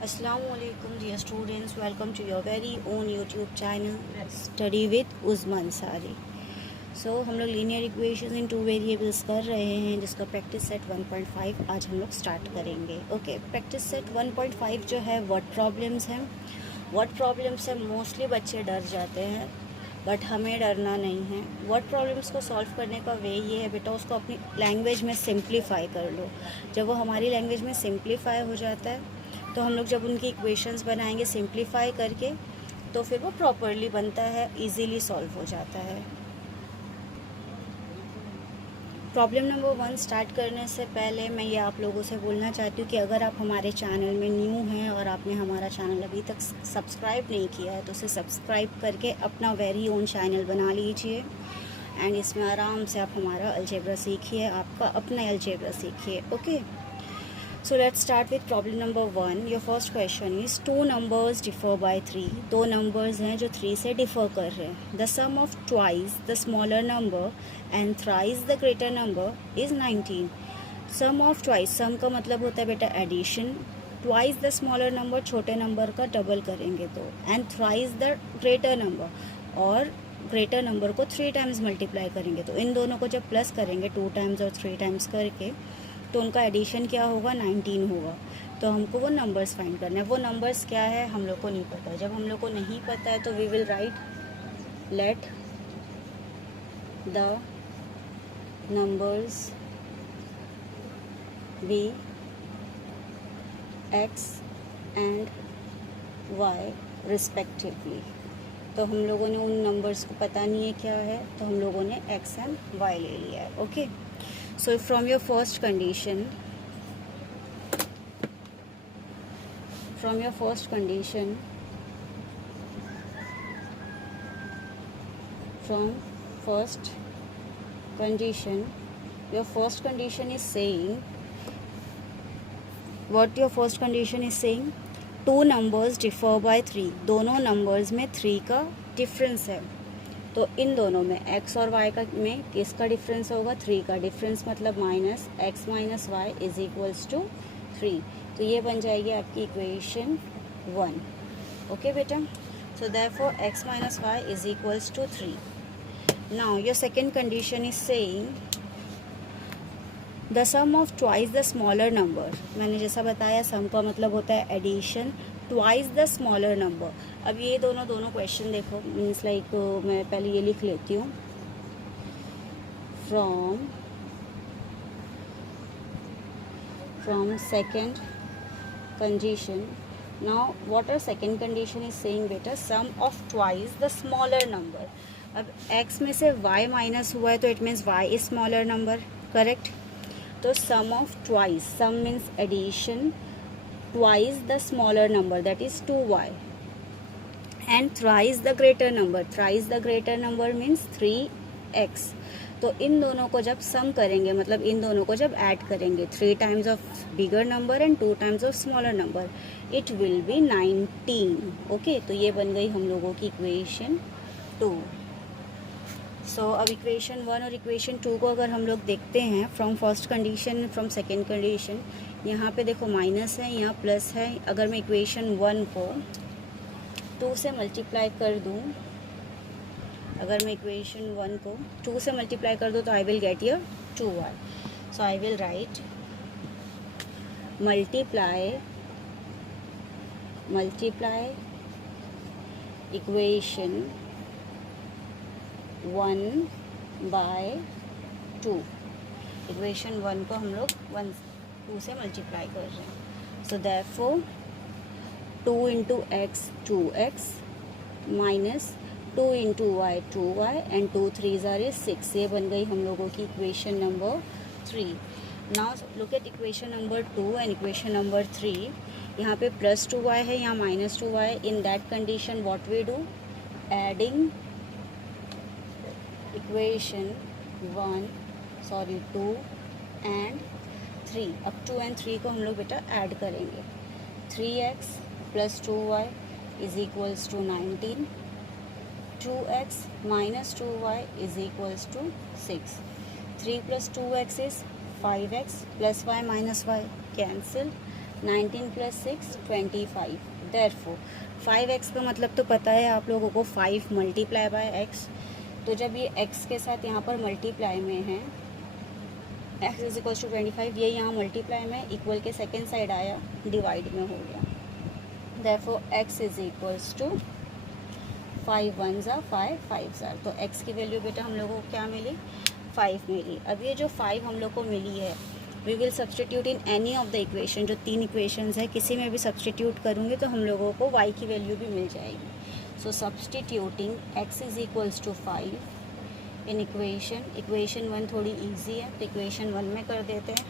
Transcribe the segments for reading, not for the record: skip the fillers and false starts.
Assalamualaikum dear students, welcome to your very own YouTube channel Study with Uzma Ansari। सो हम लोग linear equation in two variables कर रहे हैं, जिसका practice set 1.5 आज हम लोग स्टार्ट करेंगे। ओके, प्रैक्टिस सेट 1.5 जो है वर्ड प्रॉब्लम्स हैं। वर्ड प्रॉब्लम्स से मोस्टली बच्चे डर जाते हैं, बट हमें डरना नहीं है। वर्ड प्रॉब्लम्स को सॉल्व करने का वे ये है बेटा, उसको अपनी लैंग्वेज में सिंप्लीफाई कर लो। जब वो हमारी लैंग्वेज में सिंप्लीफाई हो जाता है तो हम लोग जब उनकी इक्वेशंस बनाएंगे सिंप्लीफाई करके, तो फिर वो प्रॉपरली बनता है, इजीली सॉल्व हो जाता है। प्रॉब्लम नंबर 1 स्टार्ट करने से पहले मैं ये आप लोगों से बोलना चाहती हूँ कि अगर आप हमारे चैनल में न्यू हैं और आपने हमारा चैनल अभी तक सब्सक्राइब नहीं किया है तो उसे सब्सक्राइब करके अपना वेरी ओन चैनल बना लीजिए। एंड इसमें आराम से आप हमारा अलजेब्रा सीखिए, आपका अपना अलजेब्रा सीखिए। Okay, so let's start with problem number 1। your first question is two numbers differ by 3। दो numbers हैं जो 3 से differ कर रहे हैं। the sum of twice the smaller number and thrice the greater number is 19। sum of twice, sum का मतलब होता है बेटा addition, twice the smaller number छोटे नंबर का डबल करेंगे तो, and thrice the greater number और ग्रेटर नंबर को 3 टाइम्स मल्टीप्लाई करेंगे तो इन दोनों को जब प्लस करेंगे 2 टाइम्स और 3 टाइम्स करके तो उनका एडिशन क्या होगा, 19 होगा। तो हमको वो नंबर्स फाइंड करना है। वो नंबर्स क्या है हम लोग को नहीं पता है। जब हम लोग को नहीं पता है तो we will write let the numbers be x and y respectively. तो हम लोगों ने उन नंबर्स को पता नहीं है क्या है, तो हम लोगों ने एक्स एंड वाई ले लिया है। Okay, so from your first condition from your first condition your first condition is saying what your first condition is saying, two numbers differ by 3। दोनों नंबर्स में 3 का डिफरेंस है, तो इन दोनों में x और y का में किसका डिफरेंस होगा, 3 का डिफरेंस, मतलब minus x minus y is equals to 3। तो ये बन जाएगी आपकी इक्वेशन 1। ओके बेटा, so therefore x minus y is equals to 3। Now your second condition is saying the sum of twice the smaller number. मैंने जैसा बताया सम का मतलब होता है addition, twice the smaller number. अब ये दोनों क्वेश्चन देखो, मीन्स लाइक मैं पहले ये लिख लेती हूँ, from second condition. Now what are second condition is saying बेटा, sum of twice the smaller number. अब x में से y माइनस हुआ है तो it means y is smaller number, correct. तो sum of twice, sum means addition, twice the smaller number that is 2y and thrice the greater number, thrice the greater number means 3x। तो इन दोनों को जब सम करेंगे, मतलब इन दोनों को जब ऐड करेंगे, 3 times of bigger number and 2 times of smaller number, it will B 19। Okay, तो ये बन गई हम लोगों की इक्वेशन 2। सो अब इक्वेशन 1 और इक्वेशन 2 को अगर हम लोग देखते हैं from first condition, from second condition, यहाँ पे देखो माइनस है, यहाँ प्लस है। अगर मैं इक्वेशन 1 को 2 से मल्टीप्लाई कर दूँ, अगर मैं इक्वेशन 1 को 2 से मल्टीप्लाई कर दूँ तो I will get your 2y। So I will write multiply equation 1 by 2। Equation 1 को हम लोग 2 से मल्टीप्लाई कर रहे हैं। So therefore 2 into x 2x minus 2 into y 2y and 2 3s are 6। ये बन गई हम लोगों की equation number 3। Now look at equation number 2 and equation number 3। यहाँ पे प्लस 2y है, यहाँ minus 2y। In that condition what we do, adding equation 2 and 3। अब 2 एंड 3 को हम लोग बेटा ऐड करेंगे। 3x plus 2y is equals to 19, 2x minus 2y is equals to 6। 3 plus 2x is 5x plus y minus y cancel, 19 + 6 25। Therefore 5x का मतलब तो पता है आप लोगों को, 5 मल्टीप्लाई बाय x। तो जब ये x के साथ यहाँ पर मल्टीप्लाई में है, x इज इक्वल्स टू 25, ये यहाँ मल्टीप्लाई में इक्वल के सेकेंड साइड आया, डिवाइड में हो गया। Therefore x is equals to 5 1 ज़ा 5 5 ज़ा, तो x की वैल्यू बेटा हम लोगों को क्या मिली, 5 मिली। अब ये जो 5 हम लोग को मिली है, we will substitute in any of the equation, जो 3 इक्वेशंस है किसी में भी सब्सटीट्यूट करूँगी तो हम लोगों को y की वैल्यू भी मिल जाएगी। So substituting x is equals to 5 in equation 1 थोड़ी इजी है तो इक्वेशन 1 में कर देते हैं।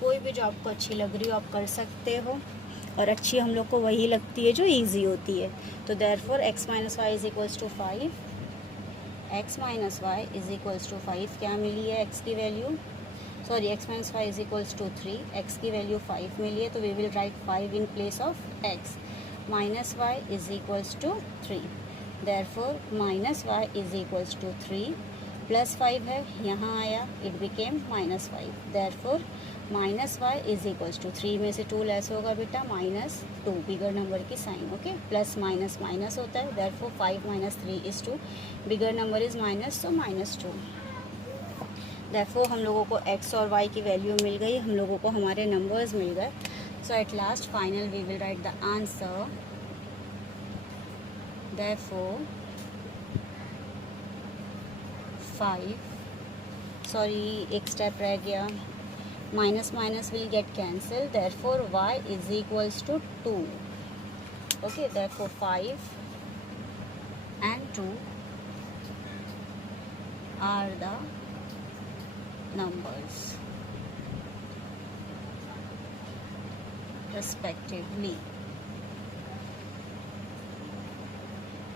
कोई भी जो आपको अच्छी लग रही हो आप कर सकते हो, और अच्छी हम लोग को वही लगती है जो इजी होती है। तो therefore x minus y is equals to 5, x minus y is equals to 5 क्या मिली है x की value, sorry x minus y is equals to 3, x की वैल्यू 5 मिली है तो we will write 5 in place of x। Minus y is equals to 3, therefore minus y is equals to 3 plus 5 है, यहाँ आया it became -5, therefore minus y is equals to 3 में से 2 less होगा बेटा -2, बिगर नंबर की sign, okay. Plus minus minus होता है, therefore 5 - 3 is 2, bigger number is minus, तो -2। देयरफॉर हम लोगों को x और y की वैल्यू मिल गई, हम लोगों को हमारे नंबर्स मिल गए। So at last final we will write the answer. Therefore 5, sorry एक स्टेप रह गया, minus minus will get cancel, therefore y is equals to 2, okay. Therefore 5 and 2 are the numbers respectively।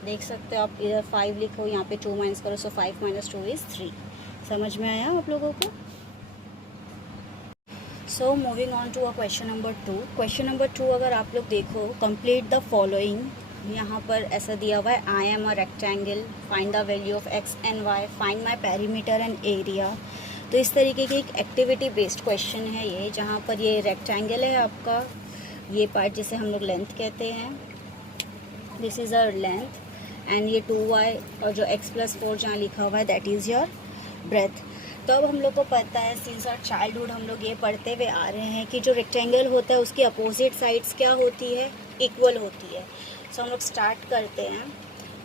देख सकते हो आप, इधर 5 लिखो, यहाँ पे 2 माइनस करो, सो 5 - 2 इज 3। समझ में आया आप लोगों को? So moving on to question number 2। Question number 2 अगर आप लोग देखो, कंप्लीट द फॉलोइंग, यहाँ पर ऐसा दिया हुआ है, I am a rectangle, find the value of x and y, find my perimeter and area. तो इस तरीके की एक एक्टिविटी बेस्ड क्वेश्चन है ये, जहाँ पर ये रेक्टेंगल है आपका, ये पार्ट जिसे हम लोग लेंथ कहते हैं, this is our length, and ये 2y और जो x + 4 जहाँ लिखा हुआ है दैट इज़ योर ब्रेथ। तो अब हम लोग को पता है, सिंस आवर चाइल्डहुड हम लोग ये पढ़ते हुए आ रहे हैं कि जो रेक्टेंगल होता है उसकी अपोजिट साइड्स क्या होती है, इक्वल होती है। सो हम लोग स्टार्ट करते हैं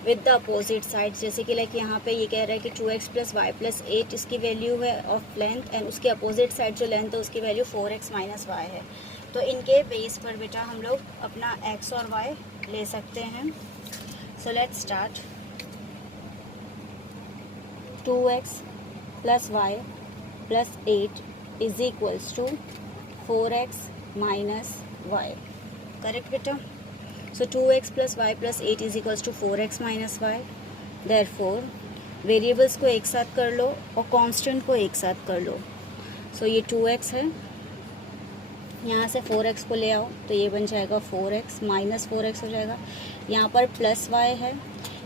विद द अपोजिट साइड्स, जैसे कि लाइक यहाँ पे ये कह रहा है कि 2x + y + 8 इसकी वैल्यू है ऑफ लेंथ, एंड उसकी अपोजिट साइड जो लेंथ है उसकी वैल्यू 4x - y है। तो इनके बेस पर बेटा हम लोग अपना x और y ले सकते हैं। So let's start. 2x + y + 8 is equals to 4x - y, correct बेटा? So 2x + y + 8 is equals to 4x - y। Therefore variables को एक साथ कर लो और कांस्टेंट को एक साथ कर लो। सो ये 2x है, यहाँ से 4x को ले आओ तो ये बन जाएगा 4x, -4x हो जाएगा। यहाँ पर +y है,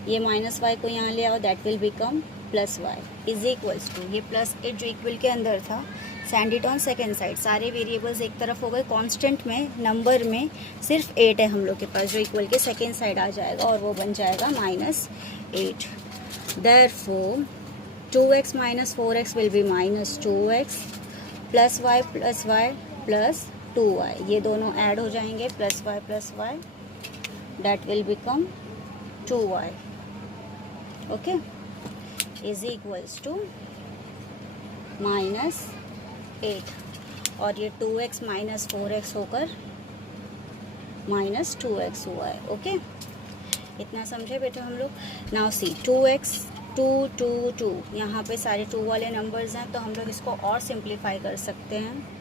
ये -y को यहाँ ले आओ, that will become +y is equals to, ये +8 जो इक्वल के अंदर था, send it on second side, सारे वेरिएबल्स एक तरफ हो गए। कांस्टेंट में, नंबर में सिर्फ 8 है हम लोग के पास, जो इक्वल के सेकेंड साइड आ जाएगा और वो बन जाएगा -8। Therefore 2x - 4x will be -2x, +y + y + 2y, ये दोनों ऐड हो जाएंगे, +y + y, that will become 2y, okay, is equals to -8, और ये 2x - 4x होकर -2x हुआ है, ओके। इतना समझे बेटा हम लोग? नाउ सी 2x 2 2 2, यहाँ पे सारे 2 वाले नंबर्स हैं, तो हम लोग इसको और सिंप्लीफाई कर सकते हैं,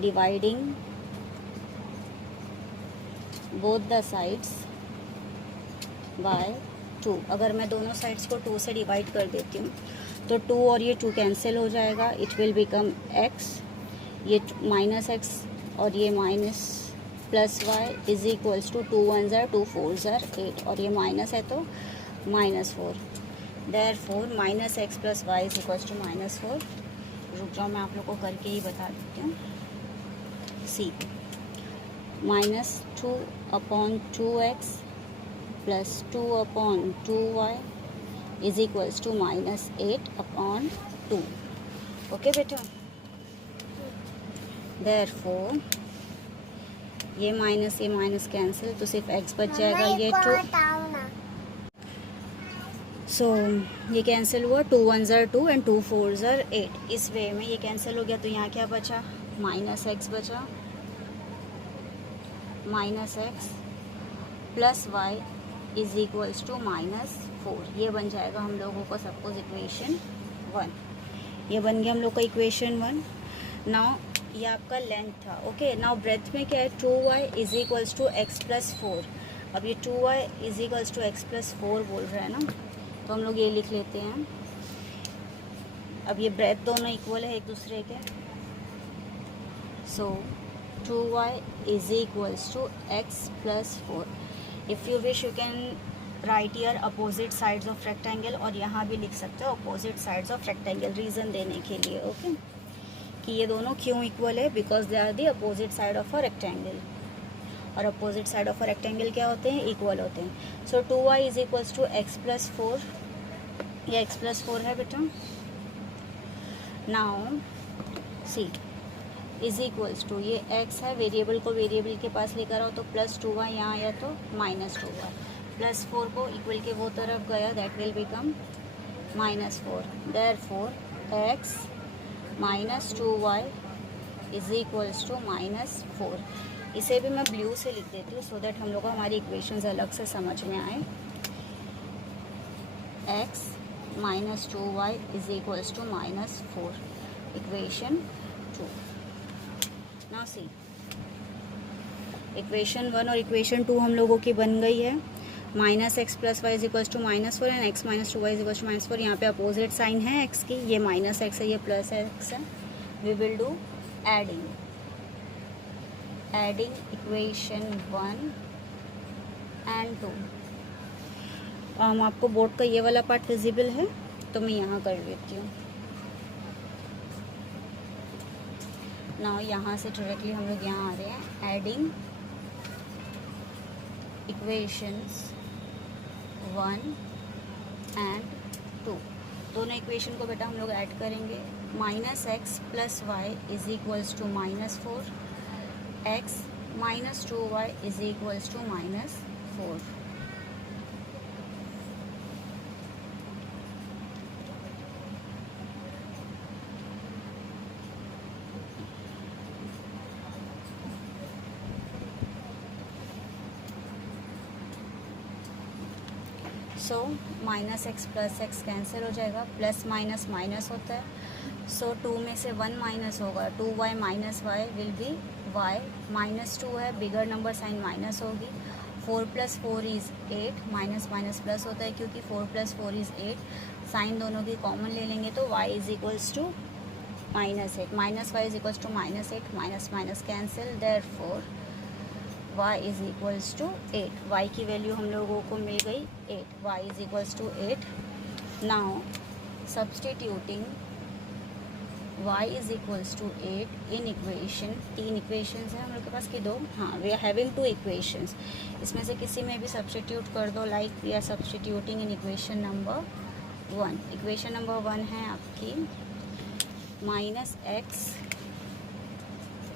dividing both the sides by 2। अगर मैं दोनों साइड्स को 2 से डिवाइड कर देती हूँ तो 2 और ये 2 कैंसिल हो जाएगा, इट विल बिकम x, ये -x और ये +y इज इक्वल्स टू 2 1 = 2 4 = 8, और ये माइनस है तो -4। Therefore -x + y is equals to -4, रुक जाओ, मैं आप लोग को करके ही बता देती हूँ। See -2/2x plus 2/2y is equals to -8/2। Okay बेटा, देयरफॉर ये माइनस कैंसिल, तो सिर्फ x बच जाएगा, ये 2। सो ये कैंसिल हुआ, 2 1s are 2 and 2 4s are 8। इस वे में ये कैंसिल हो गया, तो यहाँ क्या बचा, -x बचा, -x plus y is equals to -4। ये बन जाएगा हम लोगों को सपोज इक्वेशन 1। ये बन गया हम लोग का इक्वेशन 1। नाउ ये आपका लेंथ था। ओके, नाउ ब्रेथ में क्या है, 2y is equals to x plus 4। अब ये 2y is equals to x plus 4 बोल रहा है ना, तो हम लोग ये लिख लेते हैं। अब ये ब्रेथ दोनों इक्वल है एक दूसरे के, सो 2y is equals to x plus 4। If you wish you can write here opposite sides of rectangle, और यहाँ भी लिख सकते हो opposite sides of rectangle, reason देने के लिए। ओके, कि ये दोनों क्यों इक्वल है, because they are the opposite side of a rectangle, और opposite side of a rectangle क्या होते हैं, इक्वल होते हैं। So 2y is equals to x plus 4, ये x प्लस 4 है बेटा। Now see is equals to, ये x है, वेरिएबल को वेरिएबल के पास लेकर आओ, तो प्लस 2y यहाँ आया तो -2y, प्लस 4 को इक्वल के वो तरफ गया, that will become -4। Therefore x minus 2y is equals to -4। इसे भी मैं ब्लू से लिख देती हूँ, सो दैट हम लोग को हमारी इक्वेशंस अलग से समझ में आए। x minus 2y is equals to -4, equation 2। Now see, equation 1 और इक्वेशन 2 हम लोगों की बन गई है। -x plus y is equals to -4 and x minus 2y is equals to -4। यहाँ पे अपोजिट साइन है x की, ये -x है, ये प्लस x है। We will do adding equation 1 and 2। आपको बोर्ड का ये वाला पार्ट विजिबल है, तो मैं यहाँ कर देती हूँ। नाउ यहाँ से डायरेक्टली हम लोग यहाँ आ रहे हैं, एडिंग इक्वेशंस 1 एंड 2। दोनों इक्वेशन को बेटा हम लोग ऐड करेंगे। -x plus y is equals to -4, x minus 2y is equals to -4। So -x plus x cancel हो जाएगा, प्लस माइनस माइनस होता है। सो 2 में से 1 माइनस होगा, 2y minus y will be y, -2 है, बिगर नंबर साइन माइनस होगी। 4 plus 4 is 8, minus minus plus होता है क्योंकि 4 प्लस 4 इज़ 8। साइन दोनों की कॉमन ले लेंगे तो y is equals to -8, minus y is equals to -8, minus minus cancel, therefore y is equals to 8। y की वैल्यू हम लोगों को मिल गई 8, y is equals to 8। Now substituting y is equals to 8 in equation, 3 equations हैं हम लोग के पास कि 2, हाँ वी आर हैविंग 2 इक्वेशंस, इसमें से किसी में भी सब्सटीट्यूट कर दो। Like we are substituting in equation number 1। Equation number 1 है आपकी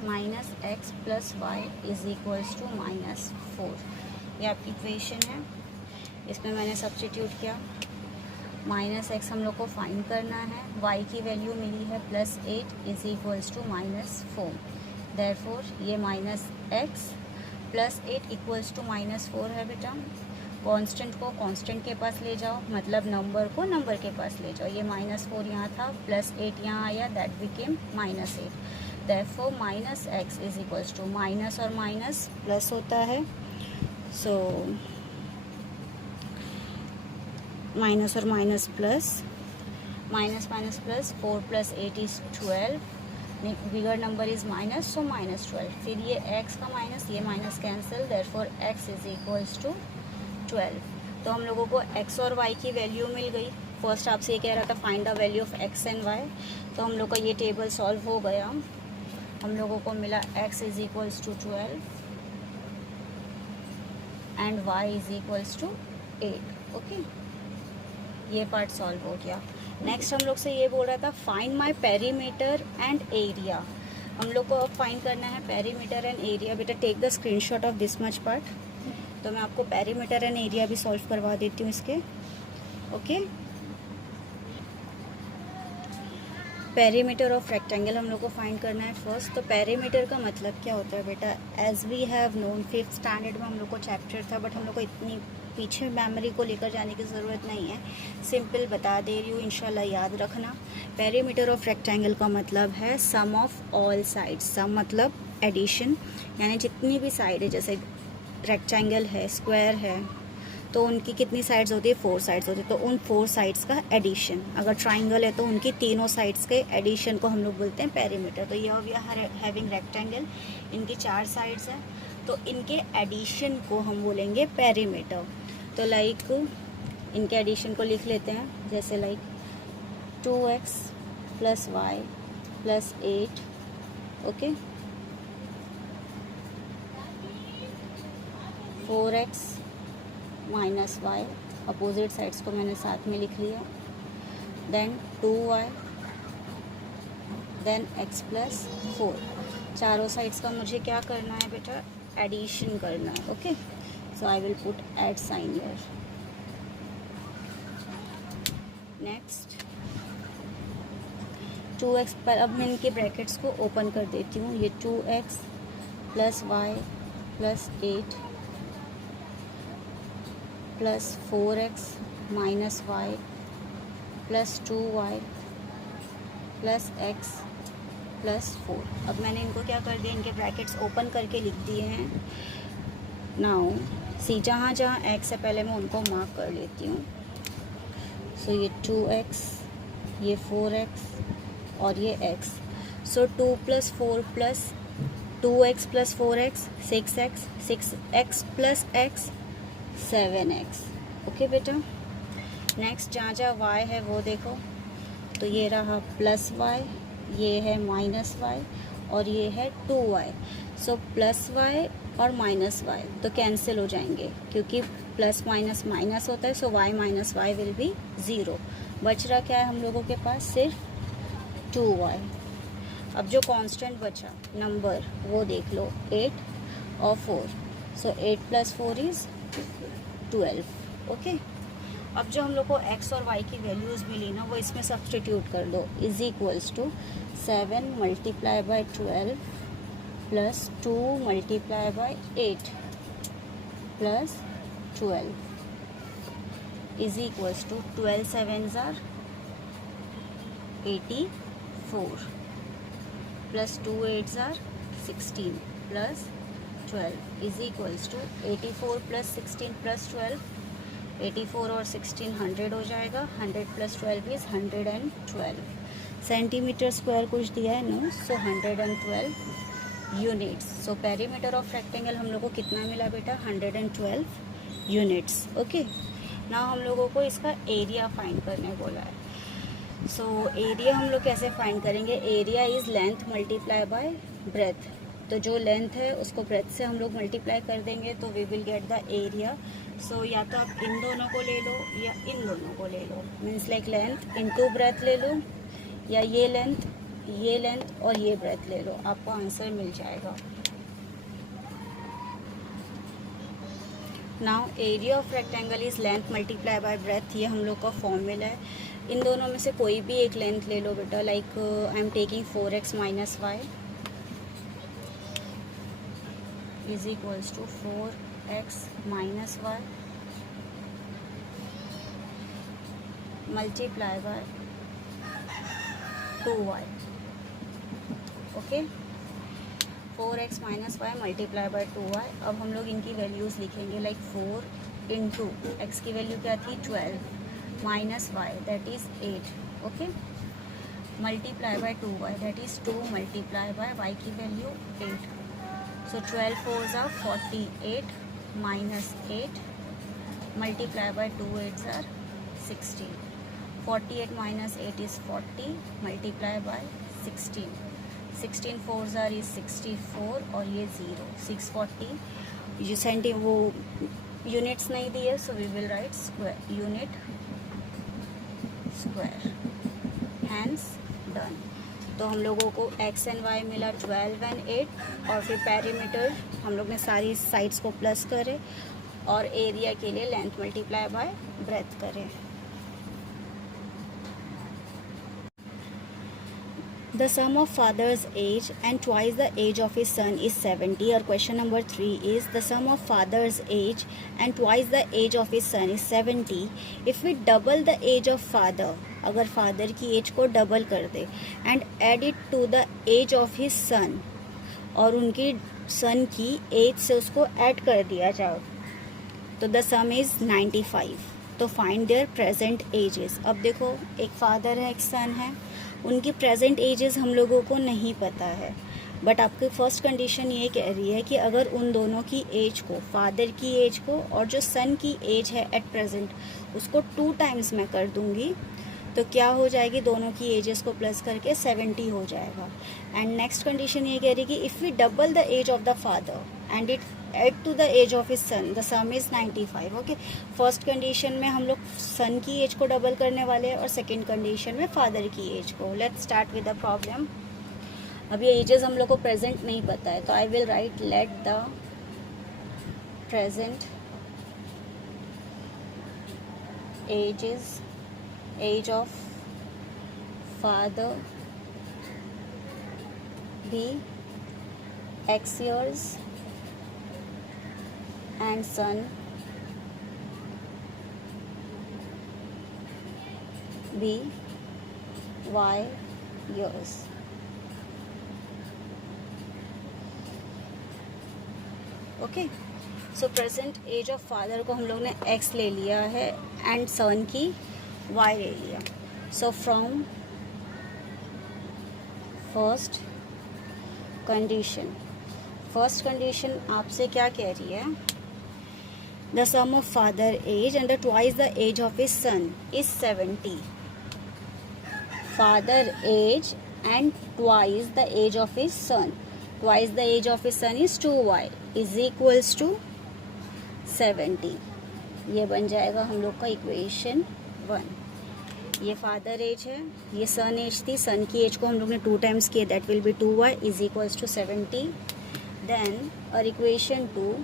-x plus y is equals to -4। ये आपकी इक्वेशन है, इसमें मैंने सब्सटीट्यूट किया। -x हम लोग को फाइंड करना है, y की वैल्यू मिली है +8 इज इक्वल्स टू -4। देयरफॉर ये -x प्लस 8 इक्वल्स टू -4 है बेटा। कांस्टेंट को कांस्टेंट के पास ले जाओ, मतलब नंबर को नंबर के पास ले जाओ। ये -4 यहाँ था, +8 यहाँ आया, that became -8। Therefore -x is equals to minus और माइनस प्लस होता है, सो माइनस और minus plus, minus minus plus, 4 plus 8 is 12, bigger number is minus, so -12। फिर ये x का माइनस, ये minus cancel, therefore x is equals to 12। तो हम लोगों को x और y की वैल्यू मिल गई, फर्स्ट आपसे ये कह रहा था find the value of x and y, तो हम लोग का ये टेबल सॉल्व हो गया। हम लोगों को मिला x is equals to 12 and y is equals to 8। Okay, ये पार्ट सॉल्व हो गया। नेक्स्ट हम लोग से ये बोल रहा था find my perimeter and area. हम लोग को अब फाइंड करना है पेरीमीटर एंड एरिया। बेटा take the screenshot of this much part. तो मैं आपको पेरीमीटर एंड एरिया भी सॉल्व करवा देती हूँ इसके। ओके, पेरीमीटर ऑफ रेक्टेंगल हम लोग को फाइंड करना है फर्स्ट। तो पेरीमीटर का मतलब क्या होता है बेटा, as we have known, 5th standard में हम लोग को चैप्टर था, बट हम लोग को इतनी पीछे मेमोरी को लेकर जाने की ज़रूरत नहीं है, सिंपल बता दे रही हूँ, इंशाल्लाह याद रखना। पेरीमीटर ऑफ रेक्टेंगल का मतलब है सम ऑफ ऑल साइड्स। सम मतलब एडिशन, यानी जितनी भी साइड है, जैसे रेक्टेंगल है, स्क्वायर है, तो उनकी कितनी साइड्स होती है, 4 साइड्स होती है, तो उन 4 साइड्स का एडिशन। अगर ट्राइंगल है तो उनकी तीनों साइड्स के एडिशन को हम लोग बोलते हैं पेरीमीटर। तो ये वी आर हैविंग रेक्टेंगल, इनकी 4 साइड्स हैं, तो इनके एडिशन को हम बोलेंगे पेरीमीटर। तो लाइक इनके एडिशन को लिख लेते हैं, जैसे like 2x + y + 8, okay, 4x - y, opposite sides को मैंने साथ में लिख लिया, देन 2y, देन x + 4। चारों साइड्स का मुझे क्या करना है बेटा, एडिशन करना है। Okay, so I will put add sign here. Next 2x पर अब मैं इनके ब्रैकेट्स को ओपन कर देती हूँ। ये 2x + y + 8 + 4x - y + 2y + x + 4। अब मैंने इनको क्या कर दिया, इनके ब्रैकेट्स ओपन करके लिख दिए हैं। नाउ सी जहाँ जहाँ x है पहले मैं उनको मार्क कर लेती हूँ। सो ये 2x, ये 4x और ये x। सो 2 + 4 + 2x + 4x 6x, 6x + x 7x। Okay बेटा, नेक्स्ट जहाँ जहाँ y है वो देखो, तो ये रहा +y, ये है -y और ये है 2y। सो +y और -y तो कैंसिल हो जाएंगे, क्योंकि प्लस माइनस माइनस होता है, सो y - y विल बी 0। बच रहा क्या है हम लोगों के पास, सिर्फ 2y। अब जो कांस्टेंट बचा नंबर वो देख लो, 8 और 4। सो 8 + 4 इज़ 12। ओके, अब जो हम लोग को x और y की वैल्यूज़ मिली ना, वो इसमें सब्सटीट्यूट कर दो। Is equals to 7 × 12 + 2 × 8 + 12 is equals to 12 7s are 84 + 2 8s are 16 + 12 is equals to 84 + 16 + 12। 84 और 16 100 हो जाएगा, 100 + 12 इज़ 112 सेंटीमीटर स्क्वायर कुछ दिया है नो, सो 112 units. So perimeter of rectangle हम लोग को कितना मिला बेटा, 112 यूनिट्स। ओके, ना हम लोगों को इसका एरिया फाइंड करने बोला है। सो एरिया हम लोग कैसे फाइंड करेंगे, एरिया इज़ लेंथ × ब्रेथ। तो जो लेंथ है उसको ब्रेथ से हम लोग मल्टीप्लाई कर देंगे, तो we will get the area. So या तो आप इन दोनों को ले लो या इन दोनों को ले लो, means like length into breadth ले लो, या ये लेंथ और ये ब्रेथ ले लो, आपको आंसर मिल जाएगा। Now area of rectangle is length × breadth, ये हम लोग का फॉर्मूला है। इन दोनों में से कोई भी एक लेंथ ले लो बेटा, like I am taking 4x - y is equals to 4x - y × 2y। Okay, 4x - y × 2y। अब हम लोग इनकी वैल्यूज़ लिखेंगे, लाइक 4 × x की वैल्यू क्या थी 12 - y that is 8, okay, × 2y that is 2 × y की value 8। So 12 4s are 48 - 8 × 2 8s are 16। 48 minus 8 is 40, multiply by 16. 16 4s are is 64 और ये 0 640. ये सेंटी वो यूनिट्स नहीं दिए, so we will write square unit square. Hence done. तो हम लोगों को x एंड y मिला 12 एंड 8 और फिर पेरीमीटर हम लोग ने सारी साइड्स को प्लस करे और एरिया के लिए लेंथ मल्टीप्लाई बाय ब्रेथ करें. The sum of father's age and twice the age of his son is 70. Or question number 3 is the sum of father's age and twice the age of his son is 70. If we double the age of father, अगर father की age को double कर दे and add it to the age of his son और उनकी son की age से उसको add कर दिया जाए तो the sum is 95. तो find their present ages. अब देखो एक father है एक son है, उनकी प्रेजेंट एजेस हम लोगों को नहीं पता है, बट आपकी फर्स्ट कंडीशन ये कह रही है कि अगर उन दोनों की एज को, फादर की एज को और जो सन की एज है एट प्रेजेंट, उसको 2 टाइम्स मैं कर दूंगी तो क्या हो जाएगी, दोनों की एजेस को प्लस करके 70 हो जाएगा. एंड नेक्स्ट कंडीशन ये कह रही है कि if we double the age of the father and it add to the age of his son the sum is 95. Okay, first condition में हम लोग सन की एज को डबल करने वाले हैं और सेकेंड कंडीशन में फादर की एज को. Let's start with the problem. अब ये एजेस हम लोग को प्रेजेंट नहीं पता है, तो I will write let the present ages age of father be x years and son be y years. Okay, so present age of father को हम लोग ने x ले लिया है एंड सन की y ले लिया. सो फ्रॉम फर्स्ट कंडीशन आपसे क्या कह रही है, the sum of father age and twice the age of his son is 70. Father age and twice the age of his son, twice the age of his son is 2y is equals to 70. ये बन जाएगा हम लोग का equation 1. ये father as है, ये सन as थी, सन की एज को हम लोग ने 2 टाइम्स किया, that will be 2y is equals to 70. Then और equation 2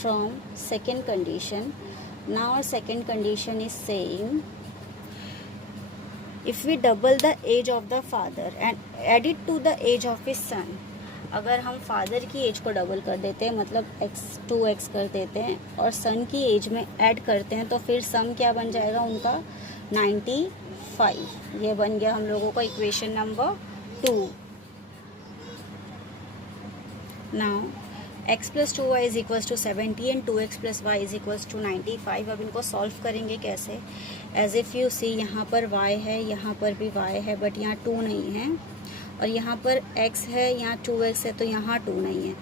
from second condition. Now our second condition is saying if we double the age of the father and add it to the age of his son, अगर हम father की as को double कर देते हैं मतलब x कर देते हैं और सन की एज में ऐड करते हैं तो फिर सम क्या बन जाएगा उनका 95. ये बन गया हम लोगों का equation number 2. Now x plus 2y is equals to 70 and 2x plus y is equals to 95. अब इनको सॉल्व करेंगे कैसे, एज इफ़ यू सी यहाँ पर y है, यहाँ पर भी y है, बट यहाँ 2 नहीं है, और यहाँ पर x है, यहाँ 2x है, तो यहाँ 2 नहीं है.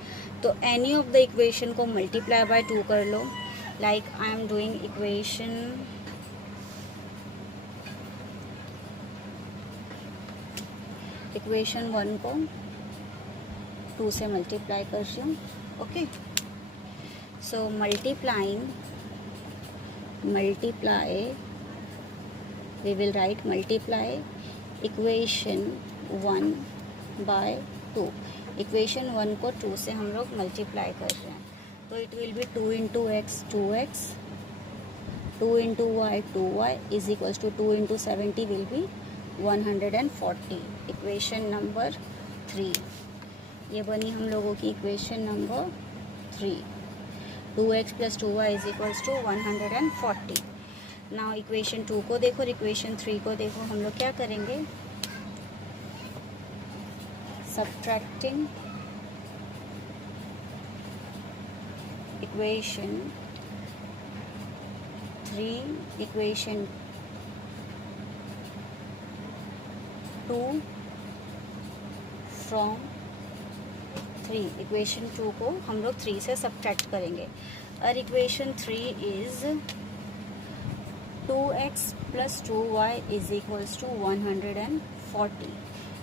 तो एनी ऑफ द इक्वेशन को मल्टीप्लाई बाय 2 कर लो. Like I am doing equation 1 को 2 से मल्टीप्लाई कर रही हूँ. Okay, so multiply we will write multiply equation 1 by 2. Equation 1 को 2 से हम लोग मल्टीप्लाई कर रहे हैं, तो it will be 2 into x 2x, 2 into y 2y is equals to 2 into 70 will be 140. Equation number 3 ये बनी हम लोगों की equation number 3. 2x plus 2y is equals to 140. Now equation 2 को देखो और इक्वेशन 3 को देखो. हम लोग क्या करेंगे, subtracting equation 3 equation 2 from 3. Equation 2 को हम लोग 3 से सब्ट्रैक्ट करेंगे. और equation 3 is 2x plus 2y is equals to 140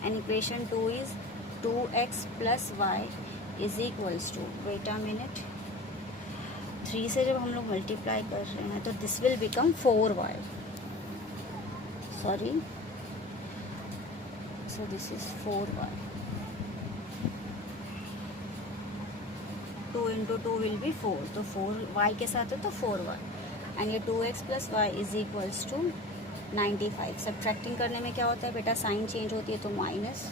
and equation 2 is 2x plus y is equals to, wait a minute, 3 से जब हम लोग मल्टीप्लाई कर रहे हैं तो this will become 4y, sorry, so this is 4y, 2 into 2 will be 4, तो 4y के साथ है तो 4y एंड ये 2x plus y is equals to 95। Subtracting करने में क्या होता है बेटा, साइन चेंज होती है तो माइनस,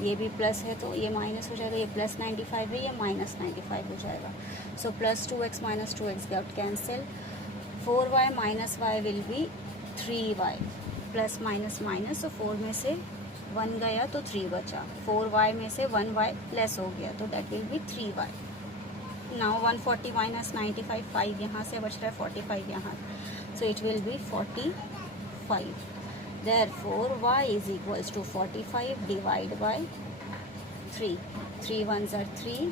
ये भी प्लस है तो ये माइनस हो जाएगा, ये प्लस 95 है, ये माइनस 95 हो जाएगा। So plus 2x minus 2x got cancel, 4y minus y will be 3y, plus minus minus, तो 4 में से 1 गया तो 3 बचा, 4y में से 1y प्लस हो गया तो that will B 3y। Now 140 minus 95, 5 यहाँ से बच रहा है, 45 यहाँ, so it will B 45। Therefore, y is equals to 45 divided by 3. 3 ones are 3,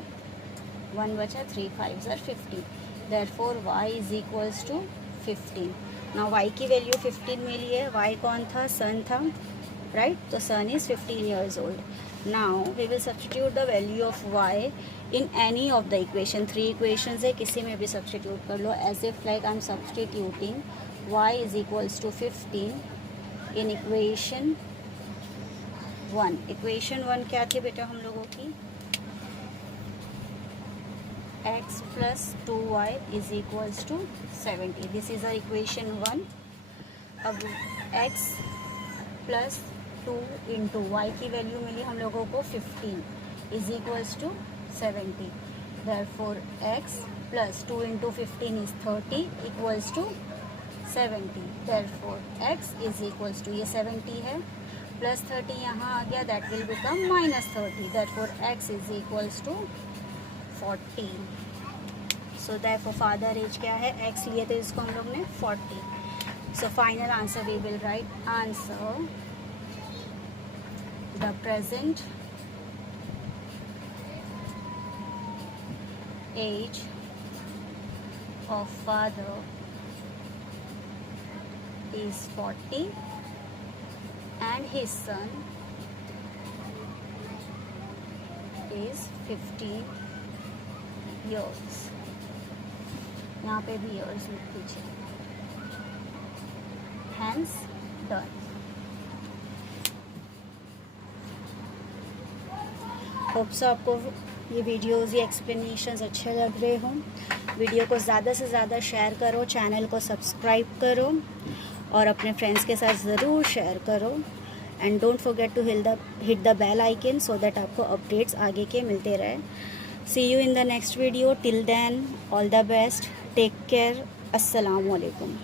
1 बचा, 3 5s are 50. Therefore, y is equals to 15. Now y की वैल्यू 15 मिली है, y कौन था, सन था, right? तो सन is 15 years old. Now we will substitute the value of y in any of the equation. 3 equations है, किसी में भी substitute कर लो, as if like I am substituting y is equals to 15 in equation 1। Equation 1 क्या थी बेटा हम लोगों की, x plus 2y is equals to 70, this is our equation 1। अब x प्लस 2 इंटू वाई की वैल्यू मिली हम लोगों को 15 is equals to 70, therefore x plus 2 into 15 is 30 equals to 70, therefore x is equals to, ये 70 है, प्लस 30 यहाँ आ गया, that will become minus 30, therefore x is equals to 40। so therefore father age क्या है, x लिए तो इसको हम लोग ने 40। so final answer we will write, answer the present age of father is 40 and his son is 15 years। यहाँ पे भी years लिख दीजिए, hence done। होप सो आपको ये वीडियोस, ये एक्सप्लेनेशंस अच्छे लग रहे हों। वीडियो को ज़्यादा से ज़्यादा शेयर करो, चैनल को सब्सक्राइब करो और अपने फ्रेंड्स के साथ ज़रूर शेयर करो and don't forget to hit the bell icon so that आपको अपडेट्स आगे के मिलते रहे। See you in the next video, till then all the best, take care, अस्सलाम वालेकुम।